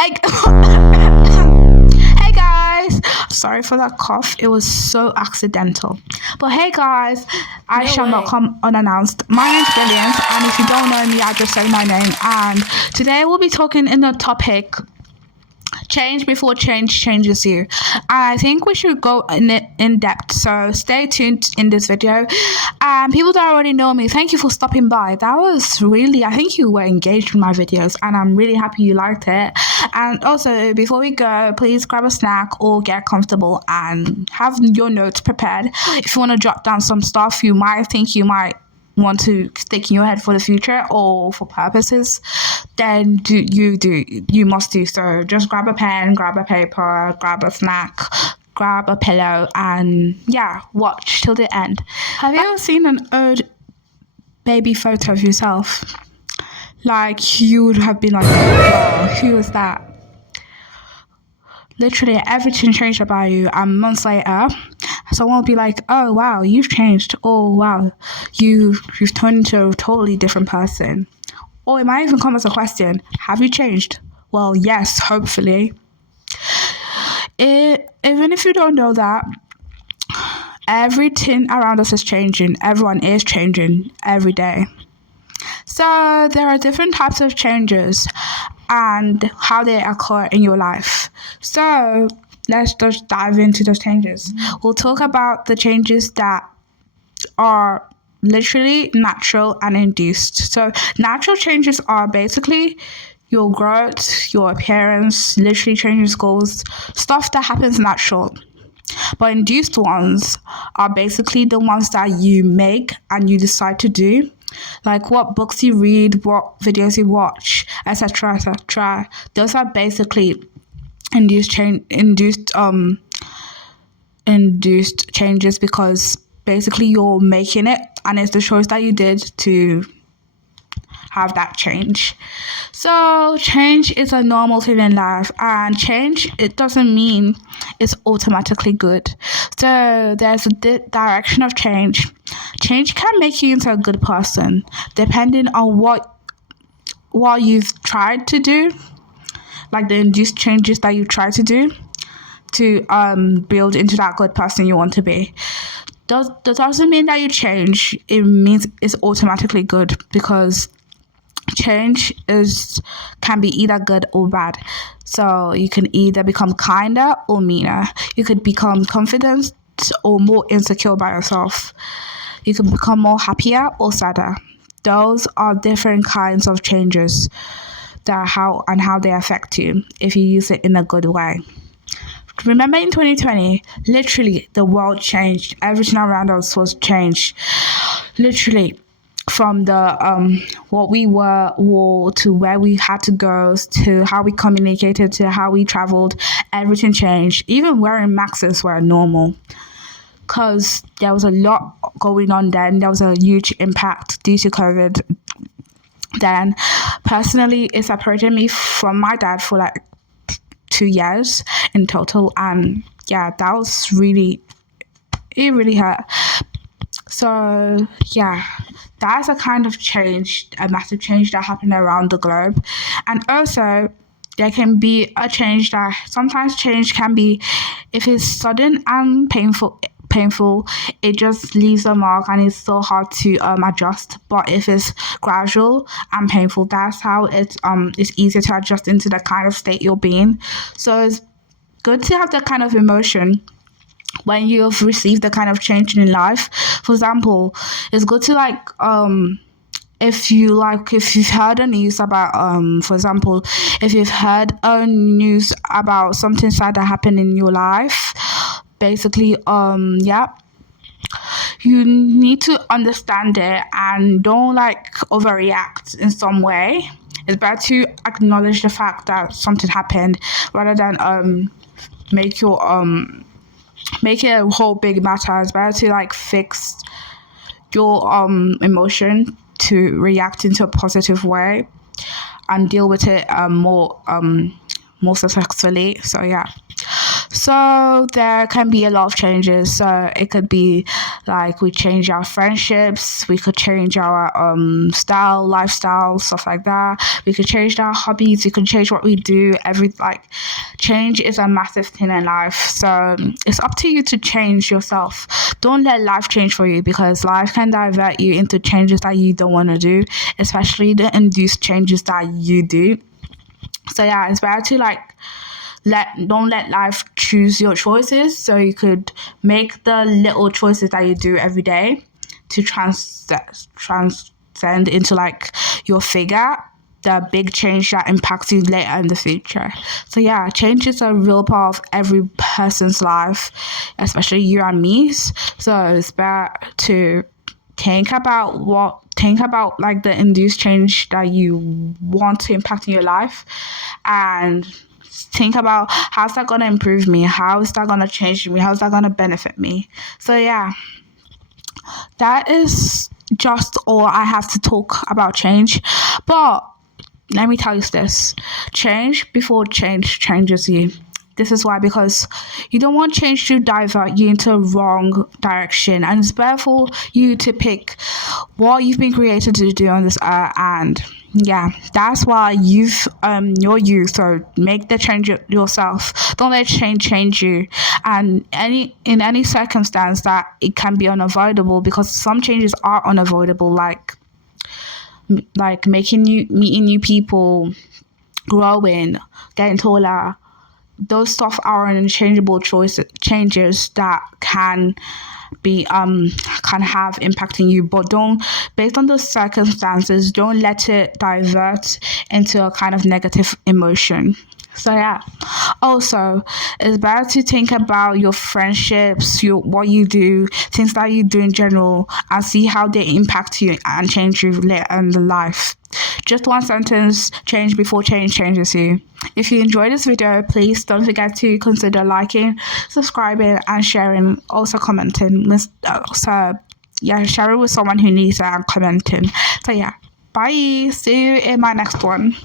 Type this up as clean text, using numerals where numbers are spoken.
Hey, hey guys, sorry for that cough. It was so accidental. But hey guys, I shall not come unannounced. My name's Brilliant, and if you don't know me, I just say my name. And today we'll be talking in the topic change before change changes you. I think we should go in depth, so stay tuned in this video. And people that already know me, thank you for stopping by. That was really, I think you were engaged with my videos, and I'm really happy you liked it. And also, before we go, please grab a snack or get comfortable and have your notes prepared. If you want to jot down some stuff you might want to stick in your head for the future or for purposes, then you must do so. Just grab a pen, grab a paper, grab a snack, grab a pillow, and watch till the end. Have you ever seen an old baby photo of yourself? Like, you would have been like, wow, who was that? Literally everything changed about you, and months later someone will be like, oh wow, you've changed. Oh wow, you've turned into a totally different person. Or it might even come as a question, have you changed? Well, yes, hopefully. Even if you don't know that, everything around us is changing. Everyone is changing every day. So there are different types of changes and how they occur in your life. So let's just dive into those changes. We'll talk about the changes that are literally natural and induced. So natural changes are basically your growth, your appearance, literally changing schools, stuff that happens natural. But induced ones are basically the ones that you make and you decide to do, like what books you read, what videos you watch, etc., etc. Those are basically induced changes, because basically you're making it, and it's the choice that you did to have that change. So change is a normal thing in life, and change, it doesn't mean it's automatically good. So there's a direction of change. Change can make you into a good person depending on what you've tried to do, like the induced changes that you try to do to build into that good person you want to be. That doesn't mean that you change. It means it's automatically good, because change can be either good or bad. So you can either become kinder or meaner. You could become confident or more insecure by yourself. You can become more happier or sadder. Those are different kinds of changes that how they affect you if you use it in a good way. Remember, in 2020, literally the world changed. Everything around us was changed. Literally, from the what we were to where we had to go, to how we communicated, to how we traveled, everything changed. Even wearing masks were normal, because there was a lot going on then. There was a huge impact due to COVID. Then, personally, it separated me from my dad for like 2 years in total, and that was really hurt. So that's a kind of change, a massive change that happened around the globe. And also, there can be a change that sometimes change can be, if it's sudden and painful, it just leaves a mark and it's so hard to adjust. But if it's gradual and painful, that's how it's easier to adjust into the kind of state you're being. So it's good to have that kind of emotion when you've received the kind of change in life. For example, it's good to if you've heard a news about for example, if you've heard a news about something sad that happened in your life, basically you need to understand it and don't overreact in some way. It's better to acknowledge the fact that something happened rather than make it a whole big matter. It's better to fix your emotion to react into a positive way and deal with it more successfully. So So there can be a lot of changes. So it could be like we change our friendships, we could change our lifestyle, stuff like that. We could change our hobbies, we could change what we do. Change is a massive thing in life. So it's up to you to change yourself. Don't let life change for you, because life can divert you into changes that you don't want to do, especially the induced changes that you do. So yeah, it's better to don't let life choose your choices. So you could make the little choices that you do every day to transcend into your figure, the big change that impacts you later in the future. So yeah, change is a real part of every person's life, especially you and me. So it's better to think about the induced change that you want to impact in your life, and think about, how's that going to improve me, how is that going to change me, how's that going to benefit me. So yeah, that is just all I have to talk about change. But let me tell you this: change before change changes you. This is why, because you don't want change to divert you into a wrong direction, and it's better for you to pick what you've been created to do on this earth. And yeah, that's why you're you. So make the change yourself. Don't let change you. And in any circumstance that it can be unavoidable, because some changes are unavoidable, like meeting new people, growing, getting taller. Those stuff are unchangeable changes that can have impact on you, but don't, based on the circumstances, don't let it divert into a kind of negative emotion. So yeah, also it's better to think about your friendships, what you do, things that you do in general, and see how they impact you and change you later in the life. Just one sentence: change before change changes you. If you enjoyed this video, please don't forget to consider liking, subscribing, and sharing. Also commenting. Share it with someone who needs it, and commenting. So yeah, bye. See you in my next one.